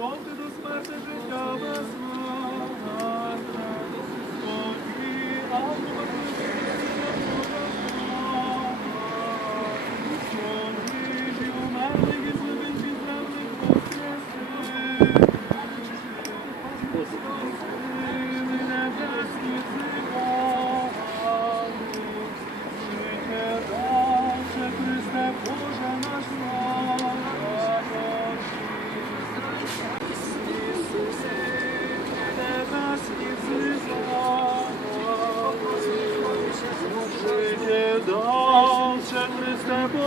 konnte das Meisterstück, aber es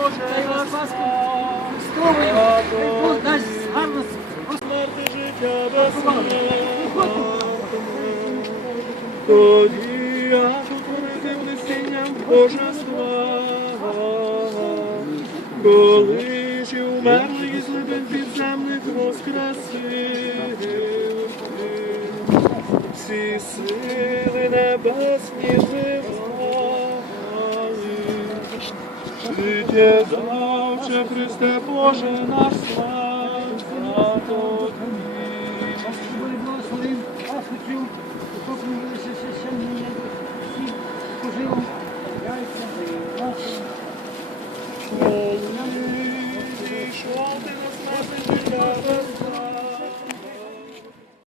Христе Боже наш слава Смерти життя. Тоді аж утворити блистінням божества, коли ж і і злидень підземних воскресив, всі сили небесні життя давче Христе Боже наш слава Тобі. Господи, благослови, вас хочу,